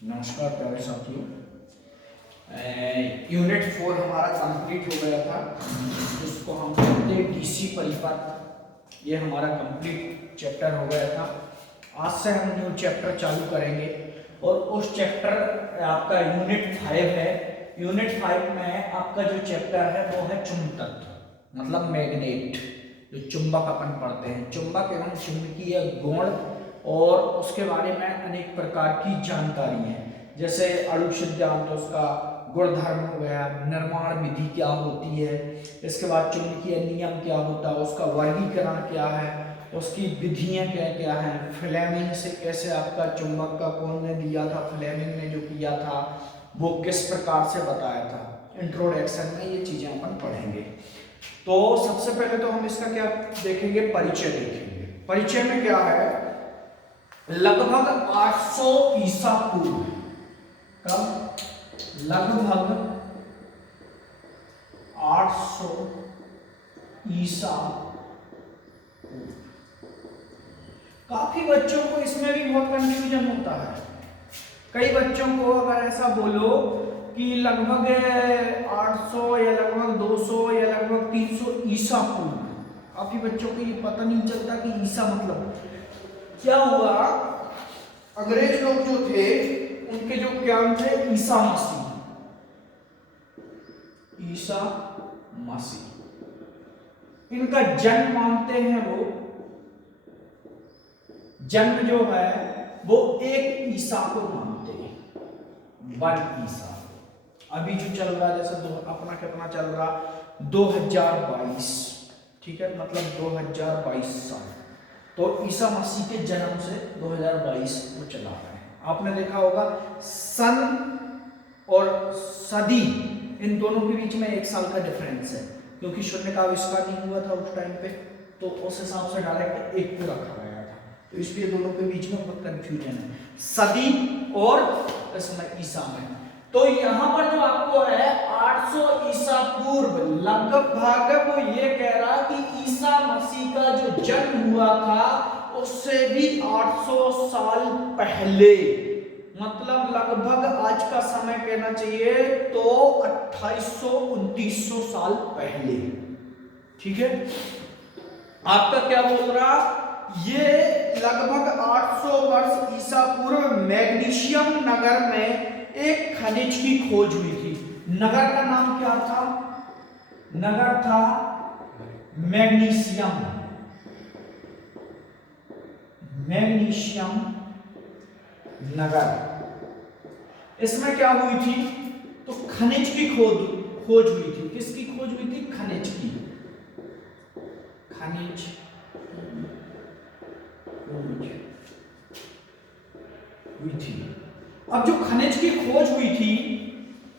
नमस्कार प्यारे साथियों। यूनिट 4 हमारा कंप्लीट हो गया था, जिसको हम कहते हैं डीसी परिपथ। ये हमारा कंप्लीट चैप्टर हो गया था। आज से हम न्यू चैप्टर चालू करेंगे और उस चैप्टर आपका यूनिट 5 है। यूनिट 5 में आपका जो चैप्टर है वो है चुंबकत्व, मतलब मैग्नेट। जो चुंबक अपन पढ़ते हैं, चुंबक एवं चुंबकीय गुण और उसके बारे में अनेक प्रकार की जानकारी है, जैसे अणु सिद्धांत, उसका गुणधर्म हो गया, निर्माण विधि क्या होती है, इसके बाद चुंबकीय नियम क्या होता है, उसका वर्गीकरण क्या है, उसकी विधियां क्या क्या हैं, फ्लेमिंग से कैसे आपका चुंबक का कौन ने दिया था, फ्लेमिंग ने जो किया था वो किस प्रकार से बताया था। इंट्रोडक्शन में ये चीजें अपन पढ़ेंगे। तो सबसे पहले तो हम इसका क्या देखेंगे, परिचय देखेंगे। परिचय में क्या है, लगभग 800 ईसा पूर्व, कब, लगभग 800 ईसा पूर्व। काफी बच्चों को इसमें भी बहुत कंफ्यूजन होता है। कई बच्चों को अगर ऐसा बोलो कि लगभग 800 या लगभग 200 या लगभग 300 ईसा पूर्व, काफी बच्चों को ये पता नहीं चलता कि ईसा मतलब क्या हुआ। अंग्रेज लोग जो थे उनके जो ज्ञान थे ईसा मसीह, ईसा मसीह इनका जन्म मानते हैं। वो जन्म जो है वो एक ईसा को मानते हैं, 1 ईसा। अभी जो चल रहा है, जैसे अपना कितना चल रहा, 2022, ठीक है, मतलब 2022 साल। तो ईसा मसीह के जन्म से 2022 वो चला रहे हैं। आपने देखा होगा सन और सदी, इन दोनों के बीच में 1 साल का डिफरेंस है, क्योंकि शून्य का आविष्कार नहीं हुआ था उस टाइम पे, तो उस हिसाब से डायरेक्ट 1 को रखा गया था। तो इसलिए दोनों के बीच में बहुत कंफ्यूजन है, सदी और इसमें ईसा में। तो यहां पर जो आपको है 800 ईसा पूर्व, लगभग वो ये कह रहा कि ईसा मसीह का जो जन्म हुआ था उससे भी 800 साल पहले, मतलब लगभग आज का समय कहना चाहिए तो 2800-2900 साल पहले। ठीक है, आपका क्या बोल रहा, ये लगभग 800 वर्ष ईसा पूर्व मैग्नीशियम नगर में एक खनिज की खोज हुई थी। नगर का नाम क्या था, नगर था मैग्नीशियम, मैग्नीशियम नगर। इसमें क्या हुई थी, तो खनिज की खोज हुई थी। किसकी खोज हुई थी, खनिज की, खनिज हुई थी। अब जो खनिज की खोज हुई थी,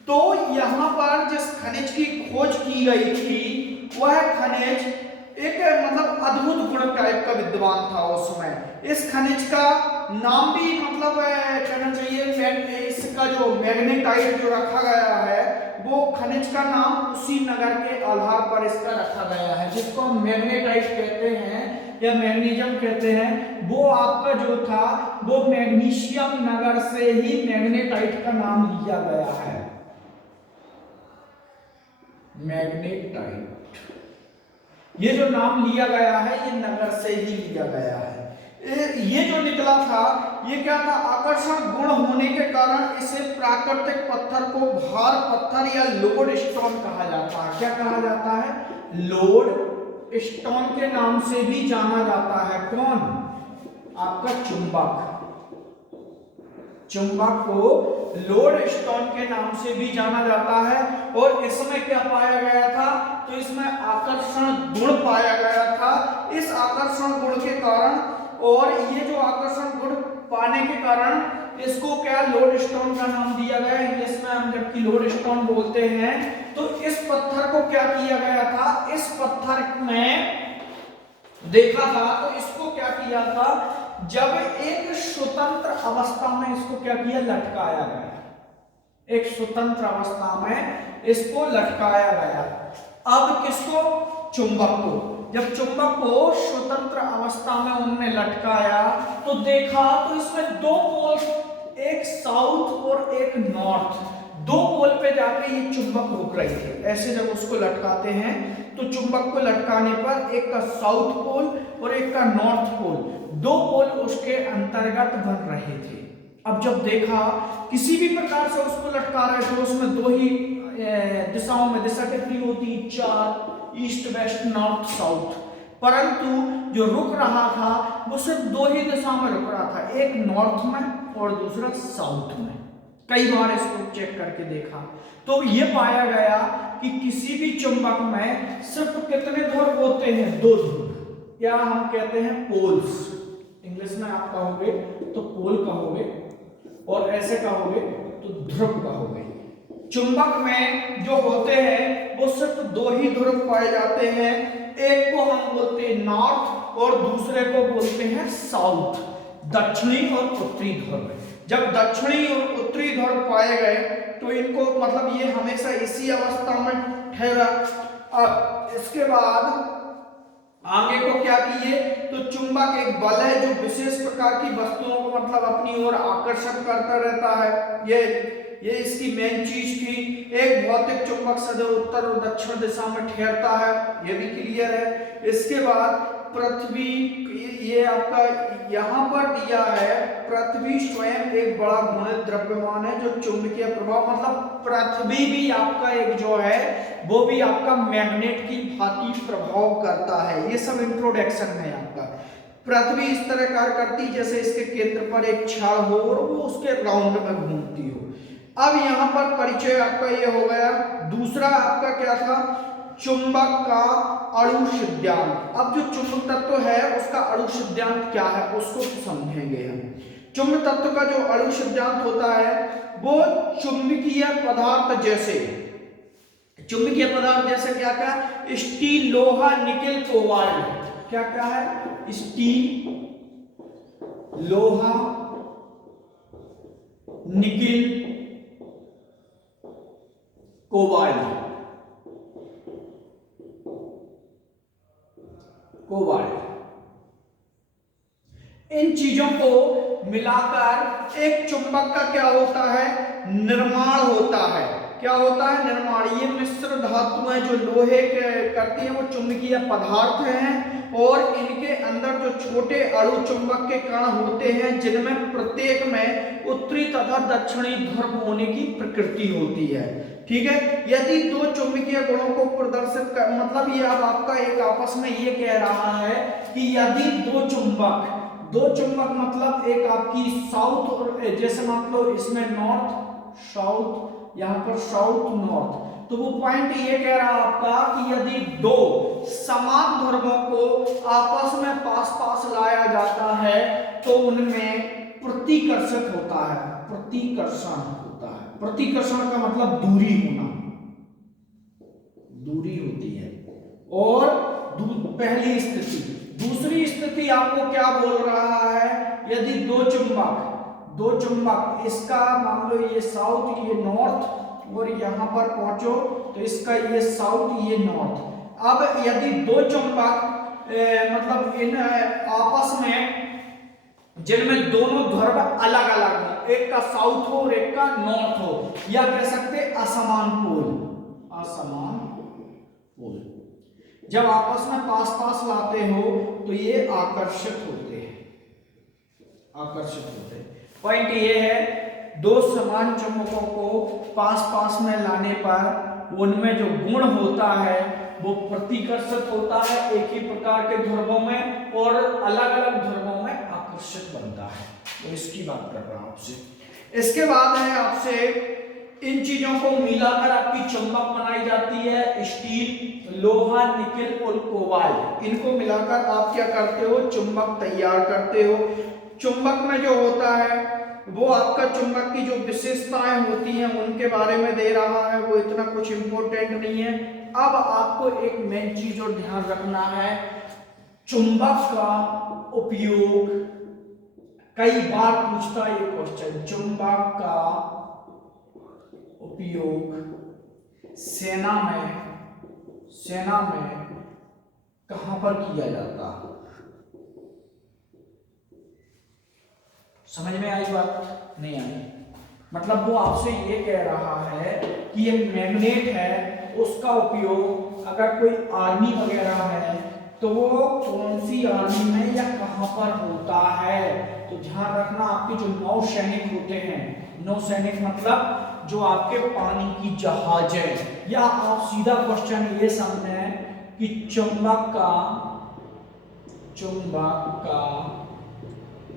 तो यहां पर जिस खनिज की खोज की गई थी वह खनिज एक मतलब अद्भुत गुण टाइप का विद्वान था उस समय। इस खनिज का नाम भी मतलब कहना चाहिए, इसका जो मैग्नेटाइट जो रखा गया है वो खनिज का नाम उसी नगर के आधार पर इसका रखा गया है, जिसको हम मैग्नेटाइट कहते हैं या मैग्नीशियम कहते हैं। वो आपका जो था वो मैग्नीशियम नगर से ही मैग्नेटाइट का नाम लिया गया है, मैग्नेटाइट। ये जो नाम लिया गया है ये नगर से ही लिया गया है। ये जो निकला था ये क्या था, आकर्षण गुण होने के कारण इसे प्राकृतिक पत्थर को भार पत्थर या लोड स्टोन कहा जाता है। क्या कहा जाता है, लोड स्टोन के नाम से भी जाना जाता है। कौन, आपका चुंबक, चुंबक को लोड स्टोन के नाम से भी जाना जाता है। और इसमें क्या पाया गया था, तो इसमें आकर्षण गुण पाया गया था। इस आकर्षण गुण के कारण, और ये जो आकर्षण गुण पाने के कारण इसको क्या लोड स्टोन का नाम दिया गया। इंग्लिश में हम जबकि लोड स्टोन बोलते हैं, तो इस पत्थर को क्या किया गया था, इस पत्थर में देखा था तो इसको क्या किया था, जब एक स्वतंत्र अवस्था में इसको क्या किया, लटकाया गया। एक स्वतंत्र अवस्था में इसको लटकाया गया। अब किसको, चुंबक को। जब चुंबक को स्वतंत्र अवस्था में उन्होंने लटकाया तो देखा तो इसमें 2 पोल एक साउथ और एक नॉर्थ, दो पोल पे जाके ये चुंबक रुक रही थी। ऐसे जब उसको लटकाते हैं तो चुंबक को लटकाने पर एक का साउथ पोल और एक का नॉर्थ पोल, दो पोल उसके अंतर्गत बन रहे थे। अब जब देखा किसी भी प्रकार से उसको लटका रहे थे, उसमें दो ही दिशाओं में, दिशा कितनी होती, चार, ईस्ट वेस्ट नॉर्थ साउथ, परंतु जो रुक रहा था वो सिर्फ दो ही दिशा में रुक रहा था, एक नॉर्थ में और दूसरा साउथ में। कई बार इसको चेक करके देखा तो ये पाया गया कि किसी भी चुंबक में सिर्फ कितने ध्रुव होते हैं, दो ध्रुव, या हम कहते हैं पोल्स। इंग्लिश में आप कहोगे तो पोल कहोगे और ऐसे कहोगे तो ध्रुव कहोगे। चुंबक में जो होते हैं वो सिर्फ दो ही ध्रुव पाए जाते हैं, एक को हम बोलते हैं नॉर्थ और दूसरे को बोलते हैं साउथ, दक्षिणी और उत्तरी ध्रुव। जब दक्षिणी और उत्तरी ध्रुव पाए गए तो इनको मतलब ये हमेशा इसी अवस्था में ठहरा। अब इसके बाद आगे को क्या किए, तो चुंबक एक बल है जो विशेष प्रकार की वस्तुओं को मतलब अपनी ओर आकर्षण करता रहता है। ये इसकी मेन चीज थी। एक भौतिक चुंबक सदैव उत्तर और दक्षिण दिशा में ठहरता है, ये भी क्लियर है। इसके बाद पृथ्वी, ये आपका यहाँ पर दिया है, पृथ्वी स्वयं एक बड़ा गुणित द्रव्यमान है जो चुंबकीय प्रभाव, मतलब पृथ्वी भी आपका एक जो है वो भी आपका मैग्नेट की भांति प्रभाव करता है। ये सब इंट्रोडक्शन है आपका। पृथ्वी इस तरह कार्य करती जैसे इसके केंद्र पर एक छड़ हो और वो उसके राउंड में घूमती हो। अब यहाँ पर परिचय आपका ये हो गया। दूसरा आपका क्या था, चुंबक का अणु सिद्धांत। अब जो चुंबक तत्व है उसका अणु सिद्धांत क्या है उसको समझेंगे हम। चुंबक तत्व का जो अणु सिद्धांत होता है वो चुंबकीय पदार्थ जैसे, चुंबकीय पदार्थ जैसे क्या क्या, स्टील, लोहा, निकेल, कोबाल्ट। क्या क्या है, स्टील, लोहा, निकेल, कोबाल्ट, इन चीजों को मिलाकर एक चुंबक का क्या होता है, निर्माण होता है। क्या होता है, निर्माण। ये मिश्र धातुएं जो लोहे के करती हैं वो चुंबकीय पदार्थ हैं और इनके अंदर जो छोटे अणु चुंबक के कण होते हैं जिनमें प्रत्येक में उत्तरी तथा दक्षिणी ध्रुव होने की प्रकृति होती है। ठीक है। यदि दो चुंबकीय गुणों को प्रदर्शित कर, मतलब ये अब आपका एक आपस में ये कह रहा है कि यदि दो चुंबक मतलब एक आपकी साउथ और जैसे मान लो इसमें नॉर्थ साउथ, यहाँ पर साउथ नॉर्थ, तो वो पॉइंट ये कह रहा है आपका कि यदि दो समान ध्रुवों को आपस में पास पास लाया जाता है तो उनमें प्रतिकर्षण होता है। प्रतिकर्षण होता है, प्रतिकर्षण का मतलब दूरी होना, दूरी होती है। और पहली स्थिति। दूसरी स्थिति आपको क्या बोल रहा है, यदि दो चुंबक इसका मान लो ये साउथ ये नॉर्थ और यहां पर पहुंचो तो इसका ये साउथ ये नॉर्थ। अब यदि दो चुंबक मतलब इन आपस में जिनमें दोनों ध्रुव अलग अलग हो, एक का साउथ हो और एक का नॉर्थ हो, या कह सकते असमान पोल, असमान पोल, जब आपस में पास पास लाते हो तो ये आकर्षित होते हैं, आकर्षित होते हैं। पॉइंट ये है, दो समान चुंबकों को पास पास में लाने पर उनमें जो गुण होता है वो प्रतिकर्षित होता है एक ही प्रकार के ध्रुवों में और अलग अलग ध्रुवों में आकर्षित बनता है। तो इसकी बात कर रहा हूं आपसे। इसके बाद है आपसे इन चीजों को मिलाकर आपकी चुंबक बनाई जाती है, स्टील, लोहा, निकेल और कोबाल्ट। इनको मिलाकर आप क्या करते हो, चुंबक तैयार करते हो। चुंबक में जो होता है वो आपका चुंबक की जो विशेषताएं होती हैं उनके बारे में दे रहा है, वो इतना कुछ इंपॉर्टेंट नहीं है। अब आपको एक मेन चीज और ध्यान रखना है, चुंबक का उपयोग कई बार पूछता है ये क्वेश्चन, चुंबक का उपयोग सेना में कहां पर किया जाता है? समझ में आई बात? नहीं आई। मतलब वो आपसे ये कह रहा है कि ये मैग्नेट है, उसका उपयोग अगर कोई आर्मी वगैरह है तो वो कौन सी आर्मी में या कहां पर होता है। तो ध्यान रखना, आपके जो नौसैनिक होते हैं, नौसैनिक मतलब जो आपके पानी की जहाज है, या आप सीधा क्वेश्चन ये समझें कि चुंबक का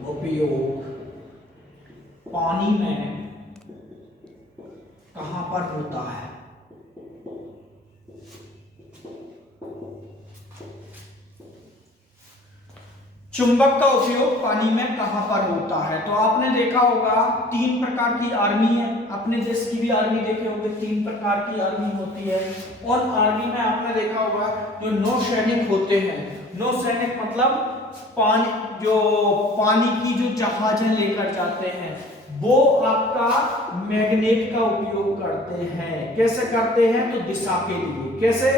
उपयोग पानी में कहां पर होता है। चुंबक का उपयोग पानी में कहां पर होता है। तो आपने देखा होगा 3 प्रकार की आर्मी है, अपने देश की भी आर्मी देखे होंगे, 3 प्रकार की आर्मी होती है। और आर्मी में आपने देखा होगा जो नौसैनिक होते हैं, नौसैनिक मतलब पानी की जो जहाजें लेकर जाते हैं, वो आपका मैग्नेट का उपयोग करते हैं। कैसे करते हैं? तो दिशा के लिए। कैसे?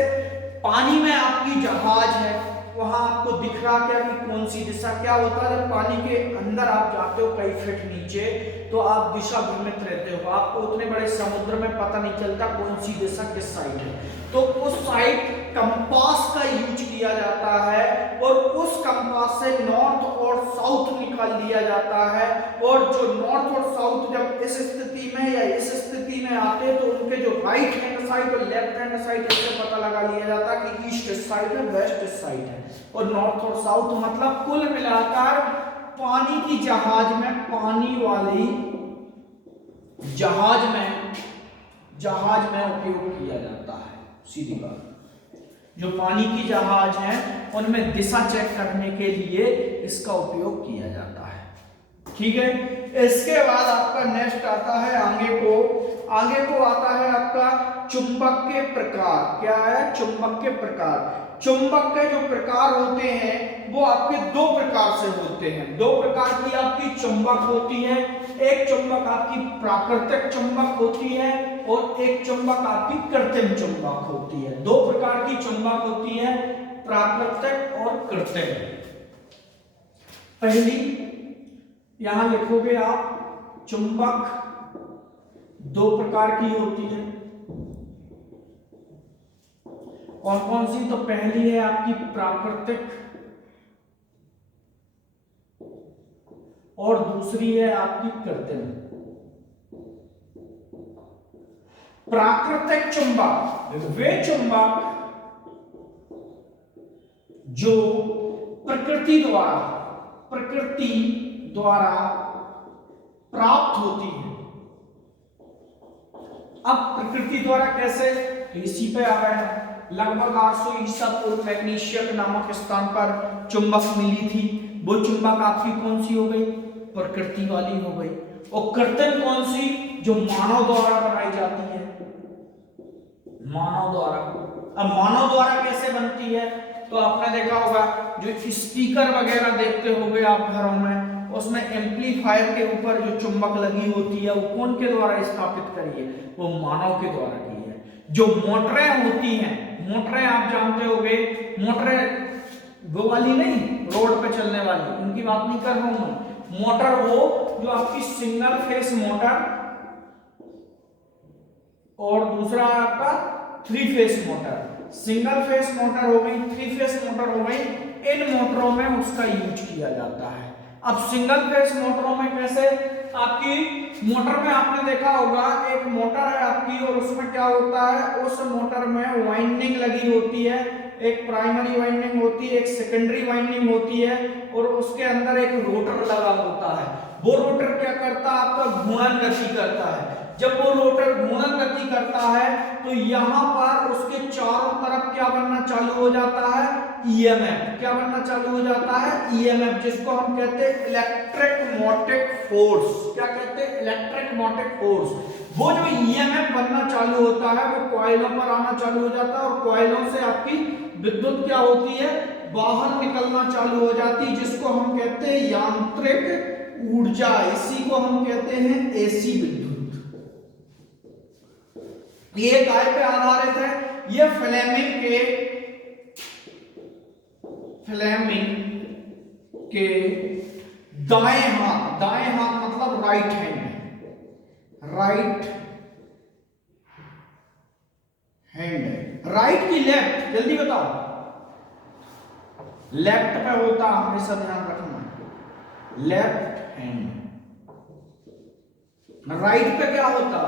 पानी में आपकी जहाज है, वहां आपको दिख रहा क्या कि कौन सी दिशा। क्या होता है, जब पानी के अंदर आप जाते हो कई फीट नीचे, तो आप दिशा भ्रमित रहते हो, आपको उतने बड़े समुद्र में पता नहीं चलता कौन सी दिशा किस साइड है। तो उस साइड कंपास का यूज किया जाता है, और उस कंपास से नॉर्थ और साउथ निकाल लिया जाता है। और जो नॉर्थ और साउथ जब इस स्थिति में या इस स्थिति में आते हैं, तो उनके जो राइट हैंड साइड और लेफ्ट हैंड साइड से पता लगा लिया जाता है कि ईस्ट इस साइड है, वेस्ट इस साइड है। और नॉर्थ और साउथ मतलब कुल मिलाकर पानी की जहाज में, पानी वाली जहाज में उपयोग किया जाता है। सीधी बात, जो पानी की जहाज है उनमें दिशा चेक करने के लिए इसका उपयोग किया जाता है। ठीक है। इसके बाद आपका नेक्स्ट आता है आगे को आता है आपका चुंबक के प्रकार। क्या है? चुंबक के प्रकार। चुंबक के जो प्रकार होते हैं वो आपके 2 प्रकार से होते हैं। 2 प्रकार की आपकी चुंबक होती है। एक चुंबक आपकी प्राकृतिक चुंबक होती है, और एक चुंबक आपकी कृत्रिम चुंबक होती है। 2 प्रकार की चुंबक होती है, प्राकृतिक और कृत्रिम। पहली यहां लिखोगे आप, चुंबक 2 प्रकार की होती है। कौन कौन सी? तो पहली है आपकी प्राकृतिक, और दूसरी है आपकी कृत्रिम। प्राकृतिक चुंबक वे चुंबक जो प्रकृति द्वारा प्राप्त होती है। अब प्रकृति द्वारा कैसे? इसी पे आ गए हैं। लगभग 800 ईसा पूर्व मैग्नीशियम नामक स्थान पर चुंबक मिली थी। वो चुंबक आपकी कौन सी हो गई? प्रकृति वाली हो गई। और कृत्रिम कौन सी? जो मानव द्वारा बनाई जाती है, मानव द्वारा। अब मानव द्वारा कैसे बनती है? तो आपने देखा होगा जो स्पीकर वगैरह देखते होंगे आप घरों में, उसमें एम्पलीफायर के ऊपर जो चुंबक लगी होती है, वो कौन के द्वारा स्थापित करी है? वो मानव के द्वारा की है। जो मोटरें होती हैं, मोटरें आप जानते होंगे, मोटरें वो वाली नहीं, रोड पे चलने वाली, उनकी बात नहीं कर रहा हूं मैं। मोटर वो जो आपकी सिंगल फेस मोटर, और दूसरा आपका 3 face motor. Single phase motor हो गई, 3 फेस मोटर हो गई, इन मोटरों में उसका यूज किया जाता है। अब सिंगल फेस मोटरों में कैसे? आपकी मोटर में आपने देखा होगा एक मोटर है आपकी, और उसमें क्या होता है, उस मोटर में वाइंडिंग लगी होती है। एक प्राइमरी वाइंडिंग होती है, एक सेकेंडरी वाइंडिंग होती है, और उसके अंदर एक रोटर लगा होता है। वो रोटर क्या करता है? आपका घूर्णन गति करता है। जब वो रोटर घूर्णन गति करता है, तो यहां पर उसके चारों तरफ क्या बनना चालू हो जाता है? ईएमएफ। क्या बनना चालू हो जाता है? ईएमएफ, जिसको हम कहते हैं इलेक्ट्रिक मोटिव फोर्स। क्या कहते हैं? Electric motive force. वो जो ईएमएफ बनना चालू होता है, वो कॉइलों पर आना चालू हो जाता है, और कॉइलों से आपकी विद्युत क्या होती है? बाहर निकलना चालू हो जाती है, जिसको हम कहते हैं यांत्रिक ऊर्जा। इसी को हम कहते हैं एसी विद्युत। ये काय पे आधारित है? ये फ्लेमिंग के दाएं हाथ मतलब right hand, right hand. Right की लेफ्ट, जल्दी बताओ। लेफ्ट पे होता, हमेशा ध्यान रखना, लेफ्ट हैंड। राइट पे क्या होता?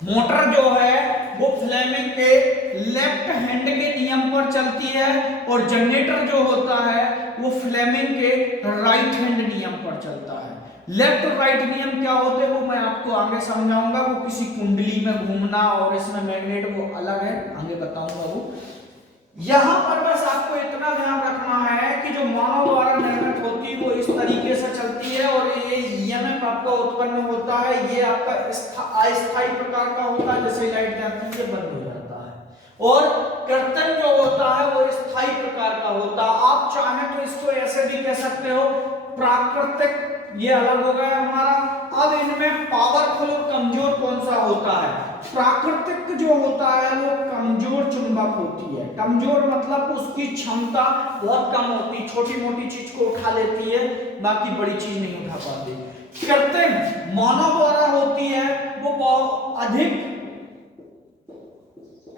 मोटर जो है वो फ्लेमिंग के लेफ्ट हैंड के नियम पर चलती है, और जनरेटर जो होता है वो फ्लेमिंग के राइट हैंड नियम पर चलता है। लेफ्ट और राइट नियम क्या होते हैं वो मैं आपको आगे समझाऊंगा। वो किसी कुंडली में घूमना और इसमें मैग्नेट वो अलग है, आगे बताऊंगा वो। यहां पर बस आपको इतना ध्यान रखना है कि जो मानव द्वारा निर्मित होती है वो इस तरीके से चलती है, और ये ईएमएफ आपका उत्पन्न होता है, ये आपका अस्थायी प्रकार का होता है, जैसे लाइट जाती है बंद हो जाता है। और कर्तन जो होता है वो स्थायी प्रकार का होता है। आप चाहें तो इसको ऐसे भी कह सकते हो, प्राकृतिक, ये अलग हो गया हमारा। अब इनमें पावरफुल और कमजोर कौन सा होता है? प्राकृतिक जो होता है वो कमजोर चुंबक होती है। कमजोर मतलब उसकी क्षमता बहुत कम होती है, छोटी मोटी चीज को उठा लेती है, बाकी बड़ी चीज नहीं उठा पाती। कृत्रिम मानव द्वारा होती है वो बहुत अधिक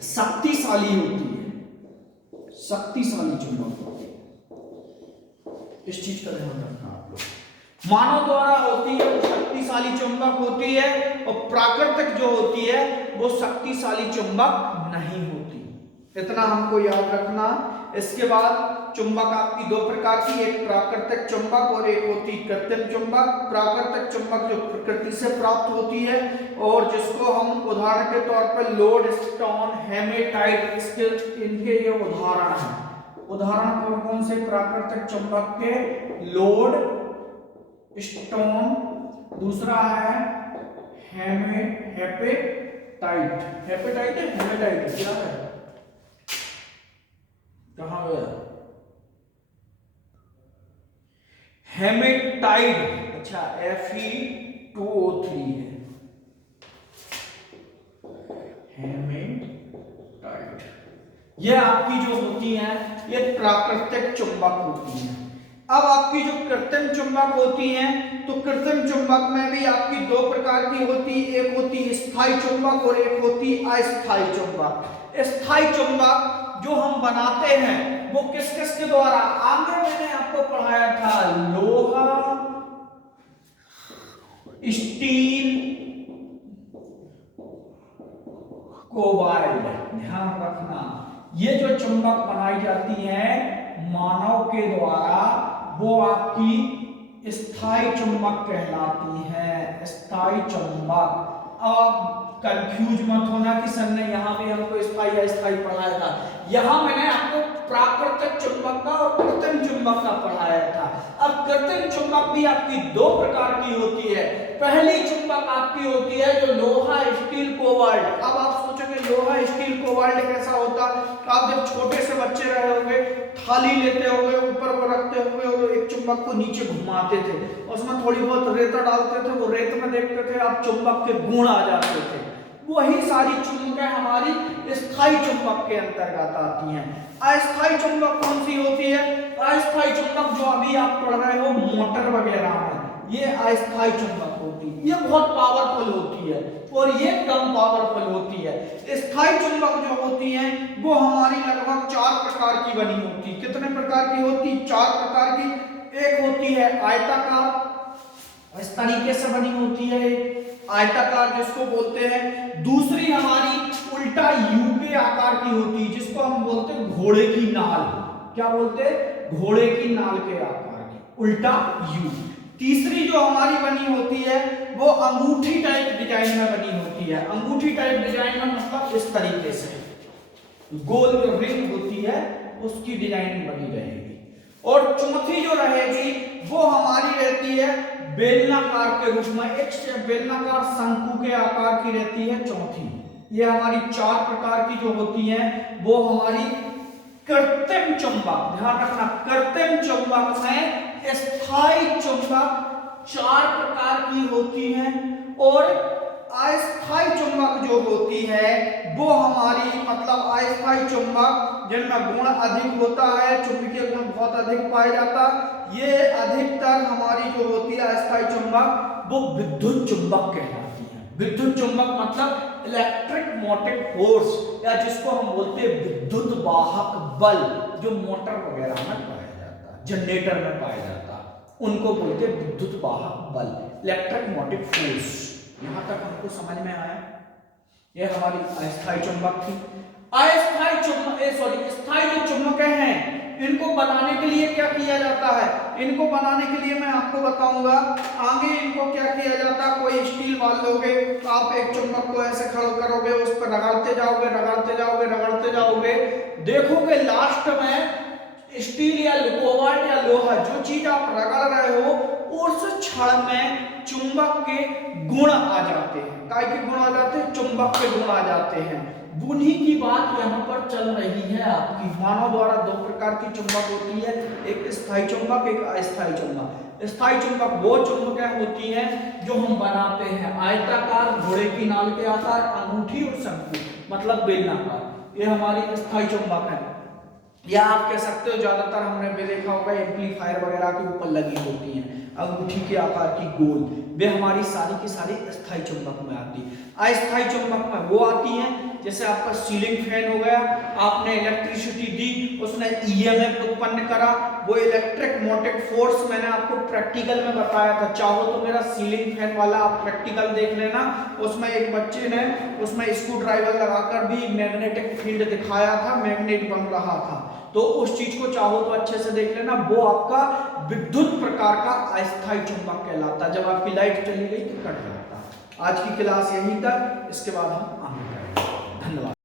शक्तिशाली होती है, शक्तिशाली चुंबक होती है। इस चीज का ध्यान रखना आप लोग। मानव द्वारा होती है वो शक्तिशाली चुंबक होती है, और प्राकृतिक जो होती है वो शक्तिशाली चुंबक नहीं होती। इतना हमको याद रखना। इसके बाद चुंबक आपकी दो प्रकार की, एक प्राकृतिक चुंबक और एक होती कृत्रिम चुंबक। प्राकृतिक चुंबक जो प्रकृति से प्राप्त होती है, और जिसको हम उदाहरण के तौर पर लोडस्टोन, हेमेटाइट, इसके इनके ये उदाहरण हैं। उदाहरण कौन कौन से प्राकृतिक चुंबक के? लोड स्टोन, दूसरा है हेपेटाइट। हेपेटाइट है, हेमेटाइट क्या है? कहां गया? हेमेटाइट, अच्छा Fe2O3 है हेमेटाइट। ये आपकी जो होती है ये प्राकृतिक चुंबक होती है। अब आपकी जो कृत्रिम चुंबक होती हैं, तो कृत्रिम चुंबक में भी आपकी दो प्रकार की होती, एक होती स्थायी चुंबक और एक होती अस्थायी चुंबक। स्थायी चुंबक जो हम बनाते हैं वो किस किस के द्वारा? आगे मैंने आपको पढ़ाया था, लोहा, स्टील, कोबाल्ट। ध्यान रखना, ये जो चुंबक बनाई जाती है मानव के द्वारा वो आपकी स्थायी चुंबक कहलाती है, स्थायी चुंबक। अब कंफ्यूज मत होना कि सर ने यहां भी हमको स्थायी अस्थायी पढ़ाया था। यहां मैंने आपको प्राकृतिक चुंबक का और कृत्रिम चुंबक का पढ़ाया था। अब कृत्रिम चुंबक भी आपकी दो प्रकार की होती है। पहली चुंबक आपकी होती है जो लोहा, स्टील, कोबाल्ट। अब आप सोचोगे लोहा, स्टील, कोबाल्ट कैसा होता? आप जब छोटे से बच्चे रहे होंगे, थाली लेते होंगे, ऊपर को रखते होंगे और एक चुंबक को नीचे घुमाते थे, उसमें थोड़ी बहुत रेत डालते थे, वो रेत में देखते थे आप चुंबक के गुण आ जाते थे। वही सारी चुंबकें हमारी स्थायी चुंबक के अंतर्गत आती हैं। अस्थायी चुंबक कौन सी होती है? अस्थायी चुंबक जो अभी आप पढ़ रहे हो मोटर वगैरह में, ये अस्थायी चुंबक होती है। ये बहुत पावरफुल होती है और ये कम पावरफुल होती है। स्थायी चुंबक जो होती हैं वो हमारी लगभग 4 प्रकार की बनी होती। कितने प्रकार की होती? 4 प्रकार की। एक होती है आयताकार, इस तरीके से बनी होती है आयताकार जिसको बोलते हैं। दूसरी हमारी उल्टा यू के आकार की होती है जिसको हम बोलते हैं घोड़े की नाल। क्या बोलते हैं? घोड़े की नाल के आकार की, उल्टा यू। तीसरी जो हमारी बनी होती है वो अंगूठी टाइप डिजाइन में बनी होती है। अंगूठी टाइप डिजाइन में मतलब इस तरीके से गोल जो रिंग होती है उसकी डिजाइन बनी रहेगी। और चौथी जो रहेगी वो हमारी रहती है बेलनाकार के रूप में, एक बेलनाकार शंकु के आकार की रहती है चौथी। ये हमारी 4 प्रकार की जो होती हैं वो हमारी कृत्रिम चुंबक। ध्यान रखना, कृत्रिम चुंबक में स्थायी चुंबक 4 प्रकार की होती हैं और अस्थायी चुंबक जो होती है वो हमारी मतलब अस्थायी चुंबक जिनमें गुण अधिक होता है, चुंबकीय गुण बहुत अधिक पाया जाता, ये अधिकतर हमारी जो होती है अस्थायी चुंबक वो विद्युत चुंबक कहलाती है। विद्युत चुंबक मतलब इलेक्ट्रिक मोटिव फोर्स, या जिसको हम बोलते हैं विद्युत वाहक बल, जो मोटर वगैरह में पाया जाता है, जनरेटर में पाया जाता है, उनको बोलते हैं विद्युत वाहक बल, इलेक्ट्रिक मोटिव फोर्स। यहां तक हमको समझ में आया? ये हमारी अस्थायी चुंबक थी। अस्थायी चुंबक स्थायी जो चुंबक हैं इनको बनाने के लिए क्या किया जाता है? इनको बनाने के लिए मैं आपको बताऊंगा आगे। इनको क्या किया जाता है? कोई स्टील मान लोगे, आप एक चुंबक को ऐसे खड़ा करोगे, उस पर रगड़ते जाओगे रगड़ते जाओगे रगड़ते जाओगे, देखोगे लास्ट में स्टील या कोबाल्ट या लोहा जो चीज आप रगड़ रहे हो उस क्षण में चुंबक के गुण आ जाते हैं। काय के गुण आ जाते हैं? चुंबक के गुण आ जाते हैं। उन्हीं की बात यहाँ पर चल रही है आपकी। मानव द्वारा दो प्रकार की चुंबक होती है, एक स्थायी चुंबक, एक अस्थायी चुंबक। स्थायी चुंबक वो चुंबकें होती हैं जो हम बनाते हैं आयताकार, घोड़े की नाल के आकार, अंगूठी और शंकु मतलब बेलनाकार, ये हमारी स्थायी चुंबक है। या आप कह सकते हो ज्यादातर हमने भी देखा होगा एम्पलीफायर वगैरह के ऊपर लगी होती हैं अंगूठी के आकार की गोल, वे हमारी सारी की सारी स्थायी चुंबक में आती है। अस्थायी चुंबक में वो आती हैं जैसे आपका सीलिंग फैन हो गया, आपने इलेक्ट्रिसिटी दी, उसने ईएमएफ उत्पन्न करा, वो इलेक्ट्रिक मोटिव फोर्स मैंने आपको प्रैक्टिकल में बताया था। चाहो तो मेरा सीलिंग फैन वाला आप प्रैक्टिकल देख लेना, उसमें एक बच्चे ने उसमें स्क्रू ड्राइवर लगाकर भी मैग्नेटिक फील्ड दिखाया था, मैग्नेट बन रहा था, तो उस चीज को चाहो तो अच्छे से देख लेना। वो आपका विद्युत प्रकार का अस्थायी चुंबक कहलाता है। जब आपकी लाइट चली गई तो कट जाता। आज की क्लास यहीं तक, इसके बाद हम आगे बढ़ेंगे। धन्यवाद।